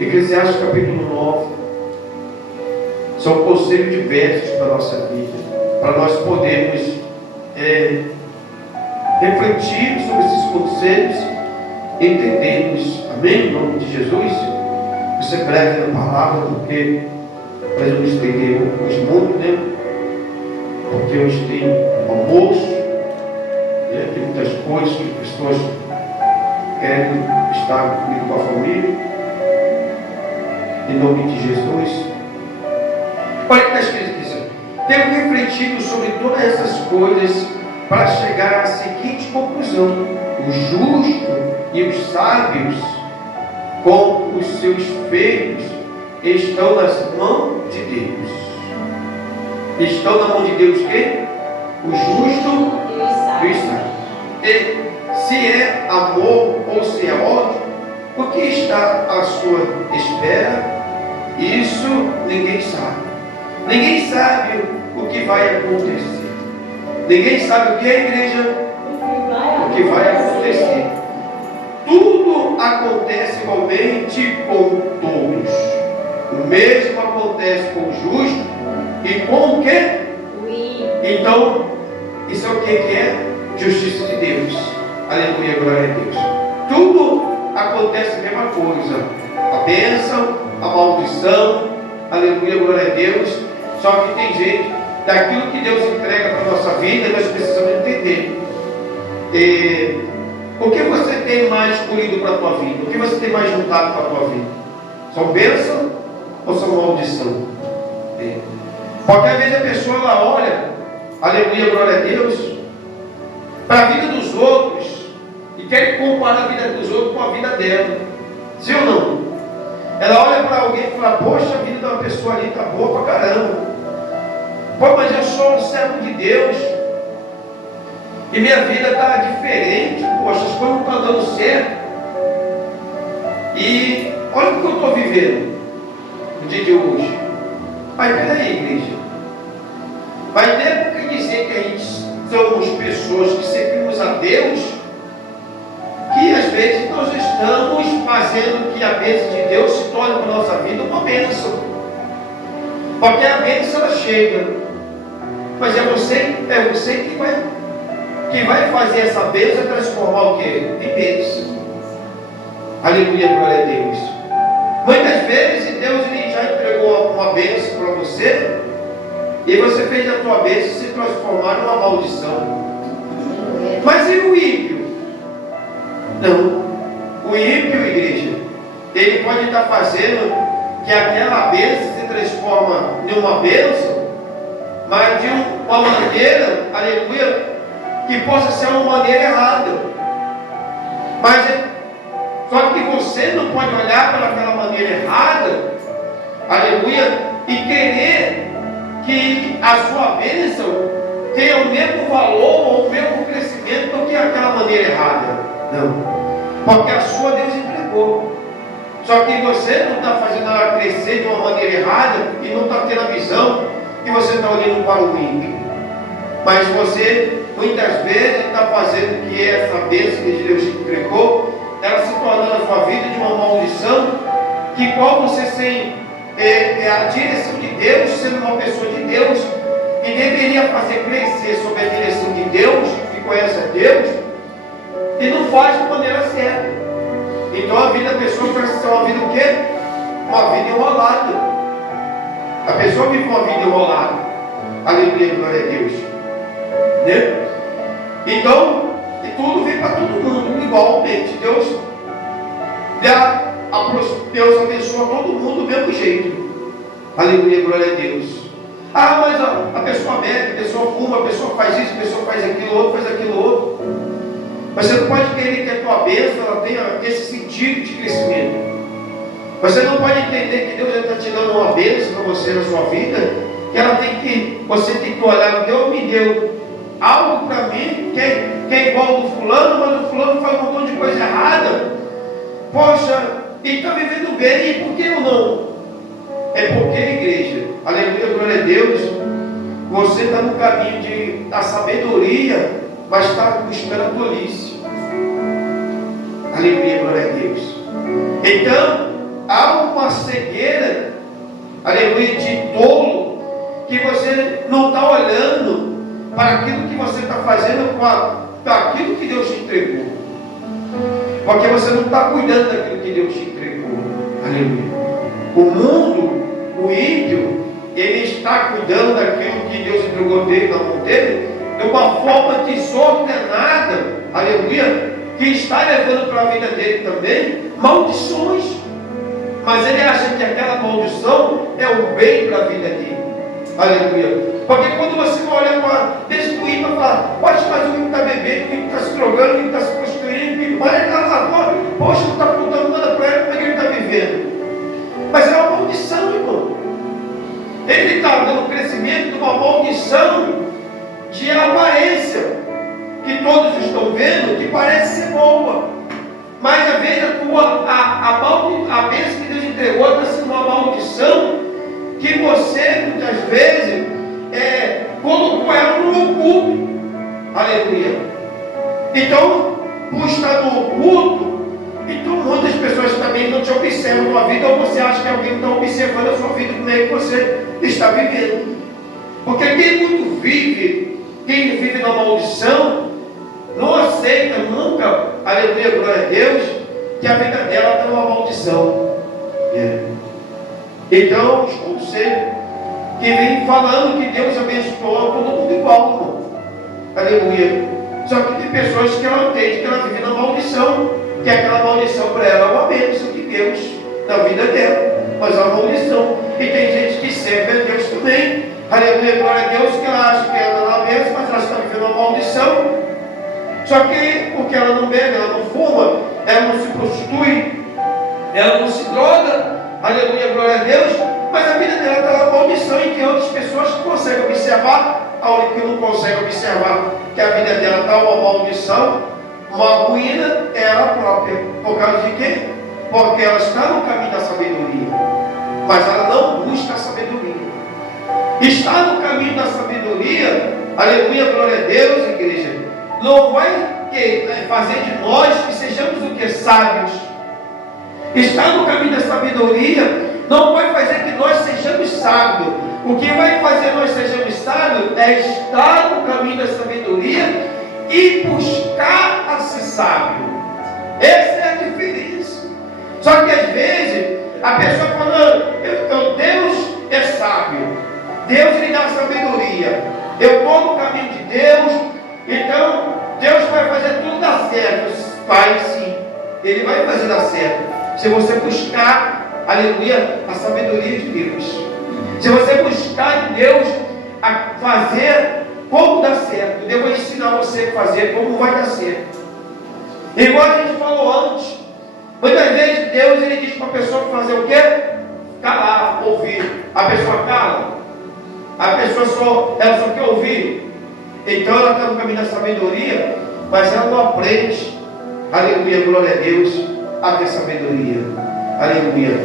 Eclesiastes capítulo 9. São conselhos diversos para a nossa vida, para nós podermos refletir sobre esses conselhos e entendermos. Amém? Em nome de Jesus. Você breve na palavra, porque para não estender hoje muito, né? Porque hoje tem almoço, né? Tem muitas coisas que as pessoas querem estar comigo, com a família. Em nome de Jesus. Olha o que está escrito aqui. Tenho refletido sobre todas essas coisas para chegar à seguinte conclusão: o justo e os sábios, com os seus feitos, estão nas mãos de Deus. Estão na mão de Deus quem? O justo e os sábios. E se é amor ou se é ódio, o que está à sua espera? Isso ninguém sabe. Ninguém sabe o que vai acontecer. Ninguém sabe o que é, igreja? O que vai acontecer. Tudo acontece igualmente com todos. O mesmo acontece com o justo e com o quê? Então, isso é o que é? Justiça de Deus. Aleluia, glória a Deus. Tudo acontece a mesma coisa. A bênção, a maldição, aleluia, glória a Deus. Só que tem jeito, daquilo que Deus entrega para a nossa vida, nós precisamos entender. O que você tem mais escolhido para a tua vida? O que você tem mais juntado para a tua vida? São bênção ou são maldição? Porque às vezes a pessoa ela olha, aleluia, glória a Deus, para a vida dos outros e quer comparar a vida dos outros com a vida dela. Sim ou não? Ela olha para alguém e fala: poxa, a vida de uma pessoa ali está boa para caramba. Pô, mas eu sou um servo de Deus e minha vida está diferente. Poxa, as coisas não estão dando certo. E olha o que eu estou vivendo no dia de hoje. Mas peraí, igreja, vai ter que dizer que a gente somos pessoas que servimos a Deus, que às vezes nós estamos fazendo que a bênção de Deus se torne para a nossa vida uma bênção. Porque a bênção ela chega, mas é você que vai fazer essa bênção transformar o quê? Em bênção. Aleluia, glória a Deus. Muitas vezes Deus ele já entregou uma bênção para você e você fez a tua bênção se transformar numa maldição. Mas e o ímpio? Não. O ímpio, igreja, ele pode estar fazendo que aquela bênção se transforma em uma bênção, mas de uma maneira, aleluia, que possa ser uma maneira errada. Mas só que você não pode olhar para aquela maneira errada, aleluia, e querer que a sua bênção tenha o mesmo valor ou o mesmo crescimento do que aquela maneira errada. Não. Porque a sua Deus entregou. Só que você não está fazendo ela crescer de uma maneira errada e não está tendo a visão que você está olhando para o ímpio. Mas você muitas vezes está fazendo que essa bênção que Deus te entregou, ela se tornando a sua vida de uma maldição, que qual você sem a direção de Deus, sendo uma pessoa de Deus, e deveria fazer crescer sob a direção de Deus, que conhece a Deus, e não faz de maneira certa. Então a vida da pessoa parece ser uma vida o quê? Uma vida enrolada. A pessoa vive uma vida enrolada. Aleluia, glória a Deus. Né? Então, e tudo vem para todo mundo igualmente. Deus abençoa todo mundo do mesmo jeito. Aleluia, glória a Deus. Ah, mas a pessoa bebe, a pessoa fuma, a pessoa faz isso, a pessoa faz aquilo, outro faz aquilo outro. Mas você não pode querer que a tua bênção ela tenha esse sentido de crescimento. Você não pode entender que Deus está te dando uma bênção para você na sua vida, que você tem que olhar: Deus me deu algo para mim que é igual ao do fulano, mas o fulano faz um montão de coisa errada. Poxa, ele está vivendo bem, e por que eu não? É porque, igreja, aleluia, glória a Deus, você está no caminho da sabedoria, mas está buscando a tolice. Aleluia, glória a Deus. Então, há um cegueira, aleluia, de tolo, que você não está olhando para aquilo que você está fazendo com aquilo que Deus te entregou. Porque você não está cuidando daquilo que Deus te entregou. Aleluia. O mundo, o ímpio, ele está cuidando daquilo que Deus entregou dele, na mão dele, de uma forma desordenada, aleluia, que está levando para a vida dele também maldições. Mas ele acha que aquela maldição é um bem para a vida dele. Aleluia. Porque quando você olha para desse ímpio e fala, poxa, mas o ímpio está bebendo, o ímpio está se drogando, o ímpio está se prostituindo, o ímpio está lá fora, poxa, não está apontando nada para ele, como é que ele está vivendo? Mas é uma maldição, irmão. Ele está dando crescimento de uma maldição de aparência, que todos estão vendo, que parece ser boa. Mas às vezes a bênção que Deus entregou está sendo uma maldição que você, muitas vezes, colocou ela no oculto. Aleluia. Então, por estar no oculto, então muitas pessoas também não te observam na vida, ou você acha que alguém está observando a sua vida, como é que você está vivendo. Porque quem vive na maldição, não aceita nunca, aleluia, glória a Deus, que a vida dela está numa maldição. Então, os conselhos que vem falando que Deus abençoa todo mundo igual, irmão. Aleluia. Só que tem pessoas que ela entende que ela vive na maldição, que aquela maldição para ela é uma bênção de Deus na vida dela, mas é uma maldição. E tem gente que serve a Deus também, aleluia, glória a Deus, que ela acha que ela é uma bênção, mas ela está vivendo uma maldição. Só que porque ela não bebe, ela não fuma, ela não se prostitui, ela não se droga, aleluia, glória a Deus, mas a vida dela está na maldição, em que outras pessoas conseguem observar, a única que não consegue observar que a vida dela está uma maldição, uma ruína, é ela própria. Por causa de quê? Porque ela está no caminho da sabedoria, mas ela não busca a sabedoria. Está no caminho da sabedoria, aleluia, glória a Deus, igreja, não vai fazer de nós que sejamos o que? Sábios. Está no caminho da sabedoria não vai fazer que nós sejamos sábios. O que vai fazer nós sejamos sábios é estar no caminho da sabedoria e buscar a ser sábio. Essa é a diferença. Só que às vezes a pessoa fala, Deus é sábio, Deus lhe dá sabedoria, eu estou no caminho de Deus, então Deus vai fazer tudo dar certo. Vai sim, Ele vai fazer dar certo se você buscar, aleluia, a sabedoria de Deus. Se você buscar em Deus a fazer como dá certo, Deus vai ensinar você a fazer como vai dar certo. Igual a gente falou antes, muitas vezes Deus ele diz para a pessoa fazer o quê? Calar, ouvir. A pessoa cala, a pessoa ela só quer ouvir. Então ela está no caminho da sabedoria, mas ela não aprende, aleluia, glória a Deus, a ter sabedoria, aleluia.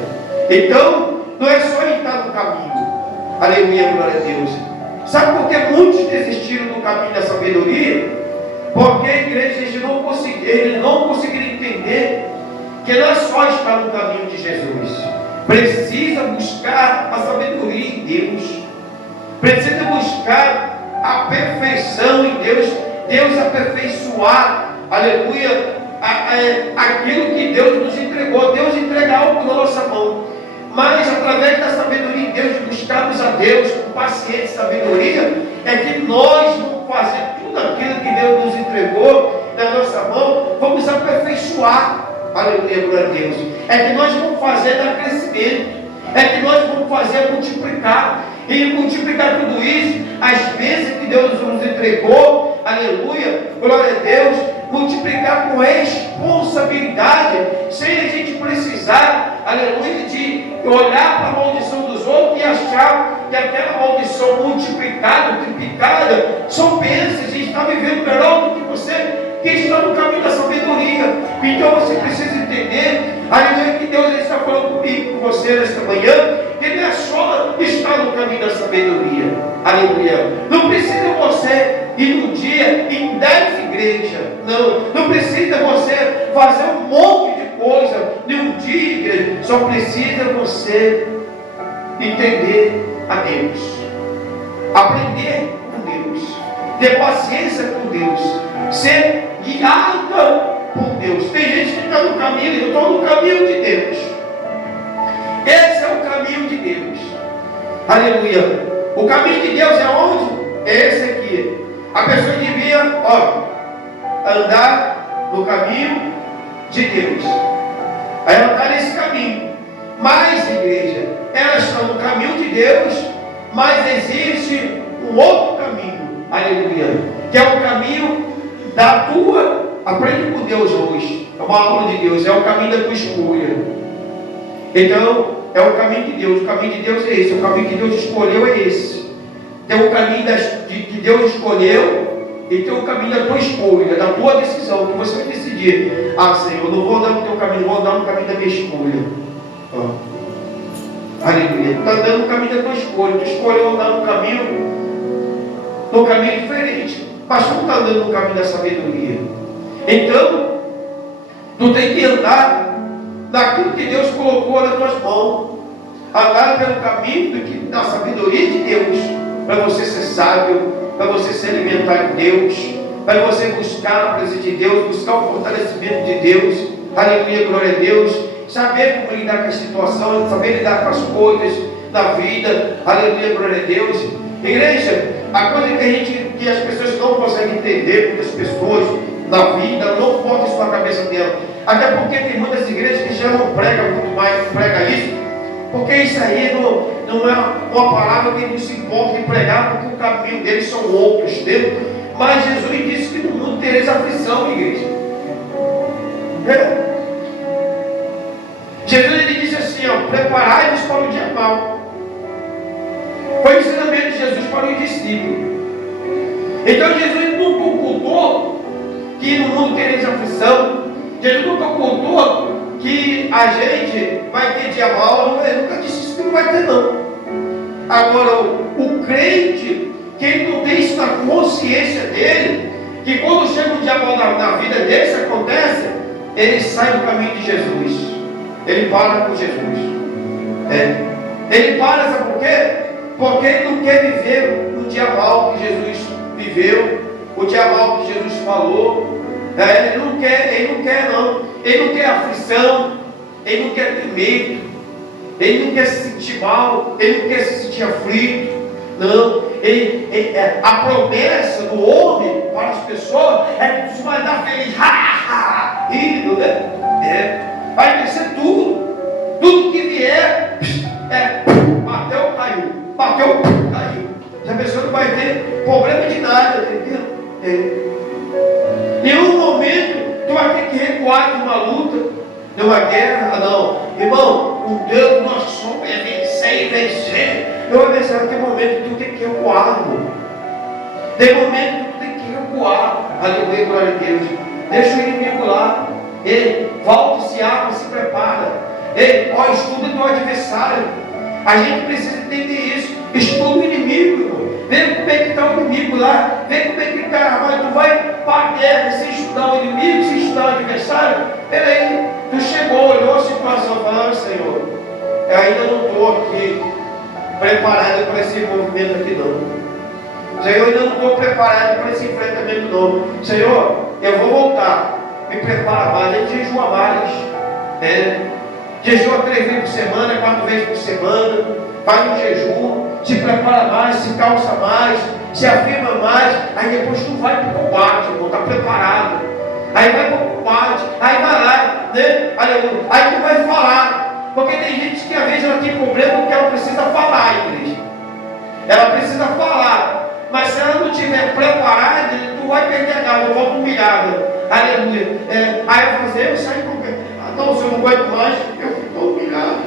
Então não é só estar no caminho, aleluia, glória a Deus. Sabe por que muitos desistiram do caminho da sabedoria? Porque a igreja eles não conseguiram entender que não é só estar no caminho de Jesus, precisa buscar a sabedoria em Deus, precisa buscar a perfeição em Deus, Deus aperfeiçoar, aleluia, aquilo que Deus nos entregou. Deus entrega algo na nossa mão, mas através da sabedoria em Deus, de buscarmos a Deus com paciência e sabedoria, é que nós vamos fazer tudo aquilo que Deus nos entregou na nossa mão, vamos aperfeiçoar, aleluia, glória a Deus. É que nós vamos fazer dar crescimento, é que nós vamos fazer multiplicar, e multiplicar tudo isso, as bênçãos que Deus nos entregou, aleluia, glória a Deus, multiplicar com responsabilidade, sem a gente precisar, aleluia, de olhar para a maldição dos outros e achar que aquela maldição multiplicada, triplicada, são bênçãos e está vivendo melhor do que você, que está no caminho da sabedoria. Então você precisa entender, aleluia, que Deus está falando comigo, com você nesta manhã, que não é só estar no caminho da sabedoria, aleluia. Não precisa você ir um dia em 10 igrejas, não precisa você fazer um monte de coisa de um dia, igreja, Só precisa você entender a Deus, aprender com Deus, ter paciência com Deus, ser guiada por Deus. Tem gente que está no caminho, eu estou no caminho de Deus. Esse é o caminho de Deus. Aleluia. O caminho de Deus é onde? É esse aqui. A pessoa devia, andar no caminho de Deus. Aí ela está nesse caminho. Mas, igreja, ela está no caminho de Deus, mas existe um outro caminho. Aleluia. Que é o caminho da tua. Aprende com Deus hoje. É uma aula de Deus. É o caminho da tua escolha. Então, é o caminho de Deus. O caminho de Deus é esse. O caminho que Deus escolheu é esse. Tem o caminho que Deus escolheu e tem o caminho da tua escolha, da tua decisão, que você vai decidir. Senhor, eu não vou andar no teu caminho, vou andar no caminho da minha escolha. Aleluia. Tu está andando no caminho da tua escolha. Tu escolheu andar no caminho diferente. Mas tu está andando no caminho da sabedoria. Então, tu tem que andar naquilo que Deus colocou nas tuas mãos. Andar pelo caminho da sabedoria de Deus. Para você ser sábio, para você se alimentar em Deus, para você buscar a presença de Deus, buscar o fortalecimento de Deus. Aleluia, glória a Deus. Saber como lidar com a situação, saber lidar com as coisas da vida. Aleluia, glória a Deus. Igreja, a coisa que as pessoas não conseguem entender, muitas pessoas na vida, não botam isso na cabeça dela. Até porque tem muitas igrejas que já não pregam muito mais, não pregam isso. Porque isso aí não é uma palavra que não se importa em pregar, porque o caminho deles são outros, entendeu? Mas Jesus disse que no mundo tereis aflição, igreja. Jesus ele disse assim, preparai-vos para o dia mau. Foi o ensinamento de Jesus para os discípulos. Então Jesus nunca ocultou que no mundo tereis aflição. Jesus nunca ocultou que a gente vai ter dia mau. Ele nunca disse isso que não vai ter não. Agora o crente, que ele não tem isso na consciência dele, que quando chega um dia mau na vida dele, isso acontece, ele sai do caminho de Jesus. Ele para com Jesus. Ele para, sabe por quê? Porque ele não quer viver o dia mau que Jesus viveu, o dia mau que Jesus falou. Ele não quer não. Ele não quer aflição, ele não quer ter medo, ele não quer se sentir mal, ele não quer se sentir aflito. Não, a promessa do homem para as pessoas é que você vai andar feliz, rindo, né? Vai vencer tudo que vier, bateu, caiu. A pessoa não vai ter problema de nada, entendeu? Em um momento, tu vai ter que recuar de uma luta, de uma guerra. Não, irmão, o Deus do nosso sonho é vencer e vencer. Eu vou vencer, tem momento que tu tem que recuar, irmão. Tem momento que tu tem que recuar. Aleluia, glória a Deus. Deixa o inimigo lá. Ele volta, se abre, se prepara. Ele estuda teu adversário. A gente precisa entender isso. Estuda o inimigo, irmão. Vê como é que está o inimigo lá. Vê como é que está. Mas tu vai para a guerra sem estudar o inimigo, sem estudar o adversário. Peraí, tu chegou, olhou a situação, falando, Senhor, eu ainda não estou aqui preparado para esse movimento aqui não. Senhor, eu ainda não estou preparado para esse enfrentamento não. Senhor, eu vou voltar. Me prepara mais, a gente jejua mais. Jejua 3 vezes por semana, 4 vezes por semana. Faz um jejum, se prepara mais, se calça mais, se afirma mais. Aí depois tu vai para o combate, irmão, está preparado. Aí vai para o combate, aí vai lá, né? Aí tu vai falar. Porque tem gente que às vezes ela tem problema porque ela precisa falar, igreja. Ela precisa falar. Mas se ela não estiver preparada, tu vai perder a garra, volta humilhada. Aleluia. Aí eu fazer, eu saio com não, se eu não aguento mais, eu fico humilhado.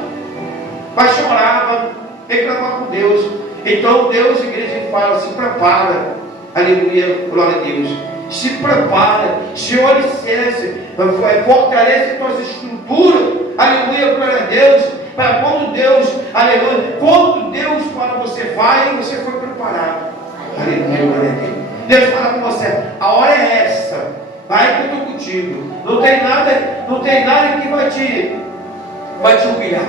Vai chorar, vai reclamar com Deus. Então Deus, igreja, ele fala, se prepara. Aleluia, glória a Deus. Se prepara, se alicerce, fortalece tuas estruturas. Aleluia, glória a Deus. Para quando Deus, aleluia, quando Deus fala, você vai, você foi preparado. Aleluia, glória a Deus. Deus fala com você, a hora é essa. Vai que eu estou contigo. Não tem nada que vai te vai te humilhar.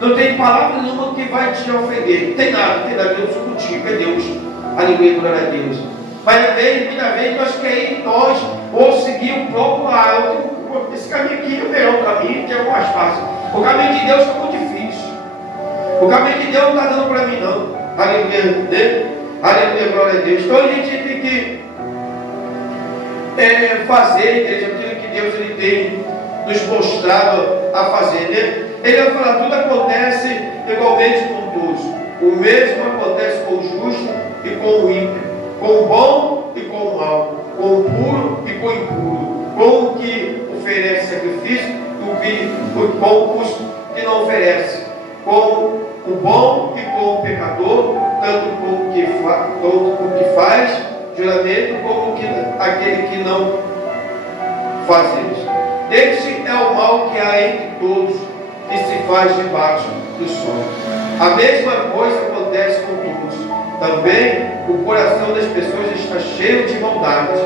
Não tem palavra nenhuma que vai te ofender. Não tem nada. Deus sou contigo, é Deus. Aleluia, glória a Deus. Mas muitas vezes nós queremos ou seguir o próprio esse caminho aqui é o melhor caminho, que é o mais fácil. O caminho de Deus é muito difícil. O caminho de Deus não está dando para mim, não. Aleluia, né? Aleluia, glória a Deus. Então a gente tem que fazer, igreja, aquilo que Deus ele tem nos mostrado a fazer, né? Ele vai falar, tudo acontece igualmente com todos. O mesmo acontece com o justo e com o ímpio, com o bom e com o mal, com o puro e com o impuro, com o que oferece sacrifício e com os que não oferece, com o bom e com o pecador, tanto com o que faz juramento como aquele que não faz isso. Este é o mal que há entre todos que se faz debaixo do sol. A mesma coisa acontece com todos. Também o coração das pessoas está cheio de maldade,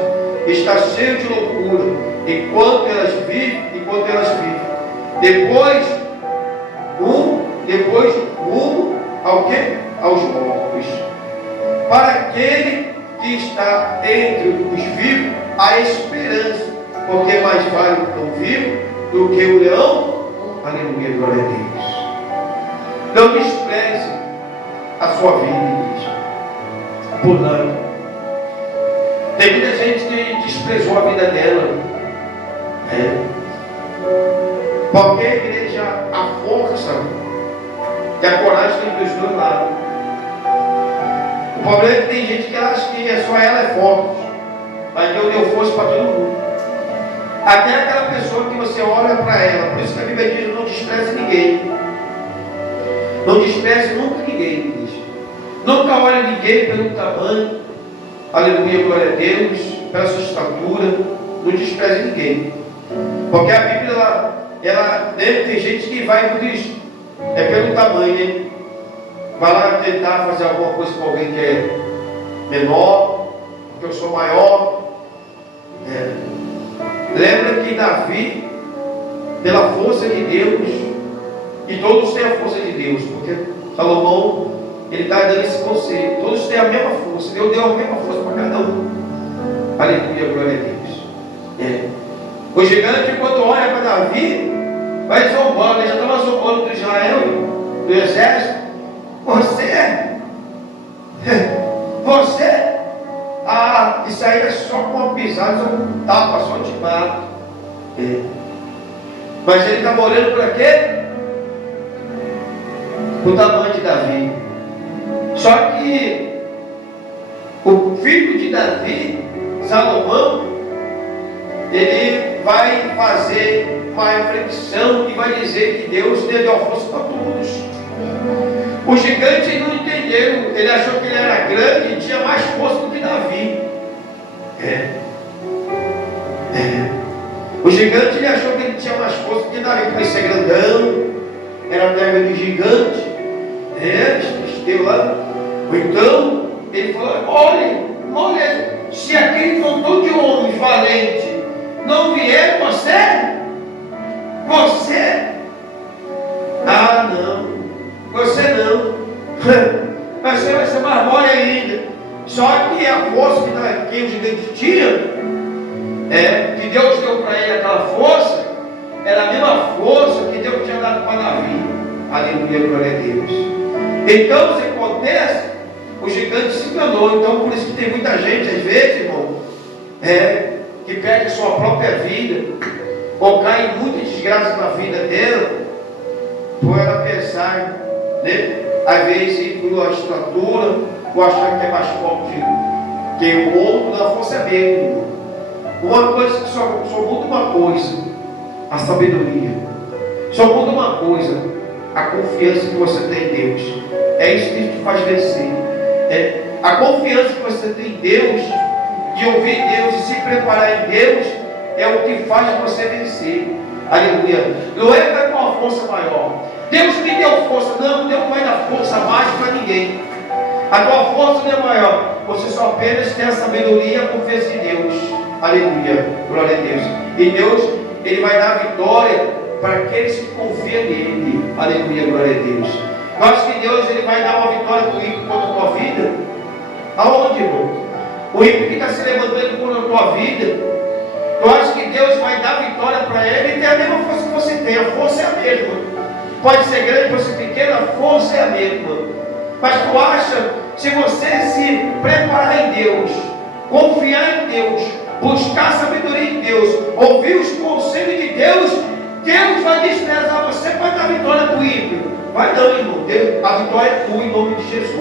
está cheio de loucura, enquanto elas vivem. Depois rumo ao quê? Aos mortos. Para aquele que está entre os vivos, há esperança, porque mais vale o cão vivo do que o leão. Aleluia, glória a Deus. Não despreze a sua vida, igreja, por nada. Tem muita gente que desprezou a vida dela. Porque a igreja, a força e a coragem tem dos dois lados. O problema é que tem gente que acha que só ela é forte, mas Deus deu força para todo mundo. Até aquela pessoa que você olha para ela. Por isso que a Bíblia diz: não despreze ninguém. Não despreze nunca ninguém, igreja. Nunca olhe ninguém pelo tamanho, aleluia, glória a Deus, pela sua estatura. Não despreze ninguém. Porque a Bíblia, ela tem gente que vai por isso. É pelo tamanho, né? Vai lá tentar fazer alguma coisa com alguém que é menor, porque eu sou maior. Lembra que Davi, pela força de Deus, e todos têm a força de Deus, porque Salomão, ele está dando esse conselho, todos têm a mesma força, Deus deu a mesma força para cada um. Aleluia, glória a Deus. O gigante, quando olha para Davi, vai zombando, ele já estava zombando do Israel, do exército. Você, isso aí é só com uma pisada, só com um tapa, só de mato. Mas ele estava olhando para quê? O tamanho de Davi. Só que o filho de Davi, Salomão, ele vai fazer uma reflexão e vai dizer que Deus deu a força para todos. O gigante não entendeu, ele achou que ele era grande e tinha mais força do que Davi. O gigante, ele achou que ele tinha mais força do que Davi, porque ele ser grandão, era a terra de gigante, esteve lá. Então ele falou: olha, se aquele montão de homens valentes não vier, você, não, você não, você vai ser mais mole ainda. Só que a força que o gigante tinha, que Deus deu para ele aquela força, era a mesma força que Deus tinha dado para Davi. Aleluia, glória a Deus. Então, se acontece, o gigante se enganou. Então, por isso que tem muita gente, às vezes, irmão, que perde a sua própria vida, ou cai em muita desgraça na vida dela, por ela pensar, às vezes, por uma estatura, ou achar que é mais forte que o outro, da força dele. Uma coisa que só muda uma coisa: a sabedoria. Só muda uma coisa: a confiança que você tem em Deus. É isso que te faz vencer. A confiança que você tem em Deus, de ouvir Deus e se preparar em Deus, é o que faz você vencer. Aleluia. Não é vai com uma força maior. Deus me deu força. Não, Deus não vai dar força mais para ninguém. A tua força não é maior. Você só apenas tem a sabedoria e a confiança em Deus. Aleluia. Glória a Deus. E Deus, Ele vai dar vitória para aqueles que confiam nele. Aleluia, glória a Deus. Eu acho que Deus ele vai dar uma vitória para o ímpio contra a tua vida. Aonde, irmão? O ímpio que está se levantando contra a tua vida. Eu acho que Deus vai dar vitória para ele e tem a mesma força que você tem. A força é a mesma. Pode ser grande, pode ser pequena, a força é a mesma. Mas tu acha, se você se preparar em Deus, confiar em Deus, buscar sabedoria em Deus, ouvir os conselhos de Deus, Deus vai desprezar você para dar vitória para o ímpio. Vai não, irmão. A vitória é tua em nome de Jesus.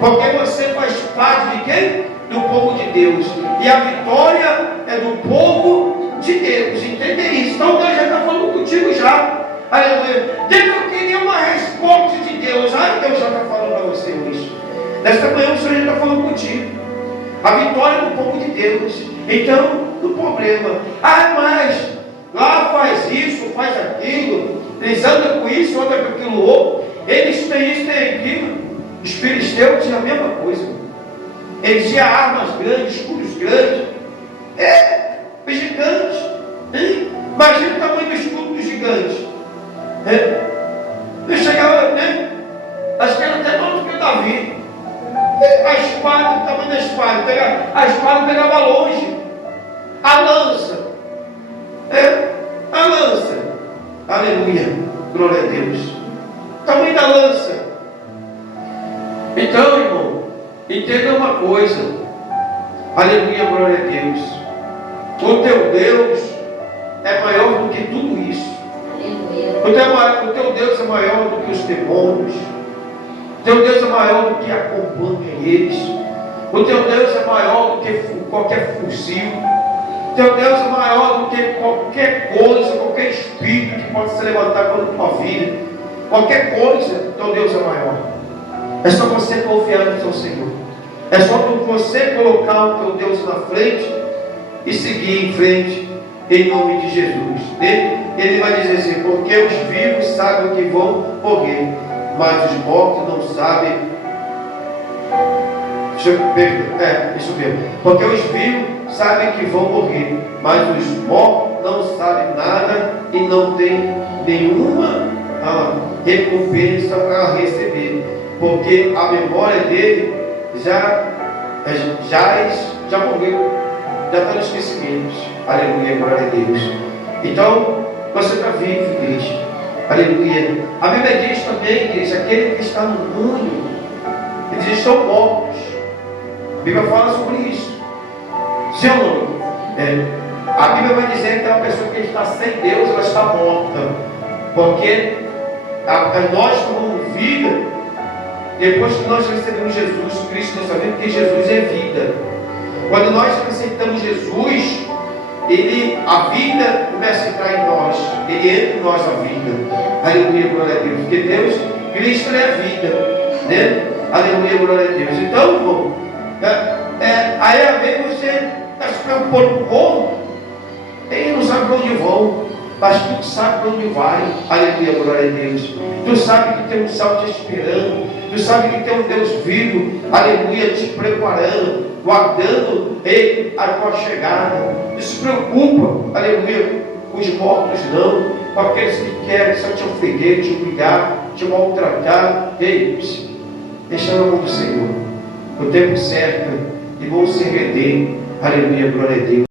Porque você faz parte de quem? Do povo de Deus. E a vitória é do povo de Deus. Entende isso? Então Deus já está falando contigo já. Aleluia. Deus, eu queria uma resposta de Deus. Deus já está falando para você hoje. Nesta manhã o Senhor já está falando contigo. A vitória é do povo de Deus. Então, no problema. Mas lá faz isso, faz aquilo. Eles andam com isso, andam com aquilo outro. Eles têm isso, têm aquilo. Os filisteus tinham a mesma coisa. Eles tinham armas grandes, escudos grandes. Os gigantes. Imagina o tamanho do escudo dos gigantes. Eu chegava, acho que era até maior do que o Davi. A espada, o tamanho da espada. A espada pegava longe. A lança. A lança. Aleluia, glória a Deus. O tamanho da lança. Então, irmão, entenda uma coisa. Aleluia, glória a Deus. O teu Deus é maior do que tudo isso. Aleluia. O teu Deus é maior do que os demônios. O teu Deus é maior do que acompanha eles. O teu Deus é maior do que qualquer fuzil. Teu Deus é maior do que qualquer coisa, qualquer espírito que pode se levantar contra a tua vida. Qualquer coisa, teu Deus é maior. É só você confiar no teu Senhor. É só você colocar o teu Deus na frente e seguir em frente, em nome de Jesus. Ele vai dizer assim: porque os vivos sabem que vão morrer, mas os mortos não sabem. Isso mesmo. Porque os vivos sabem que vão morrer, mas os mortos não sabem nada e não têm nenhuma recompensa para receber, porque a memória dele já morreu, já está no esquecimento. Aleluia, glória a Deus. Então, você está vivo, igreja. Aleluia. A Bíblia diz também, igreja, aquele que está no mundo, eles estão mortos. A Bíblia fala sobre isso. Sim ou não? A Bíblia vai dizer que a pessoa que está sem Deus, ela está morta. Porque nós, como vida, depois que nós recebemos Jesus Cristo, nós sabemos que Jesus é vida. Quando nós aceitamos Jesus, a vida começa a entrar em nós. Ele entra em nós a vida. Aleluia, glória a Deus. Porque Deus, Cristo é a vida, né? Aleluia, glória a Deus. Então, irmão, aí às vezes você está se preocupando com o povo, ele não sabe para onde vão, mas tu sabe para onde vai. Aleluia, glória a Deus. Tu sabe que tem um céu te esperando, tu sabe que tem um Deus vivo, aleluia, te preparando, guardando a tua chegada. Não se preocupa, aleluia, com os mortos não, com aqueles que querem só te ofender, te humilhar, te maltratar. Deixa na mão do Senhor. O tempo certo, e vão se render. Aleluia, glória a Deus.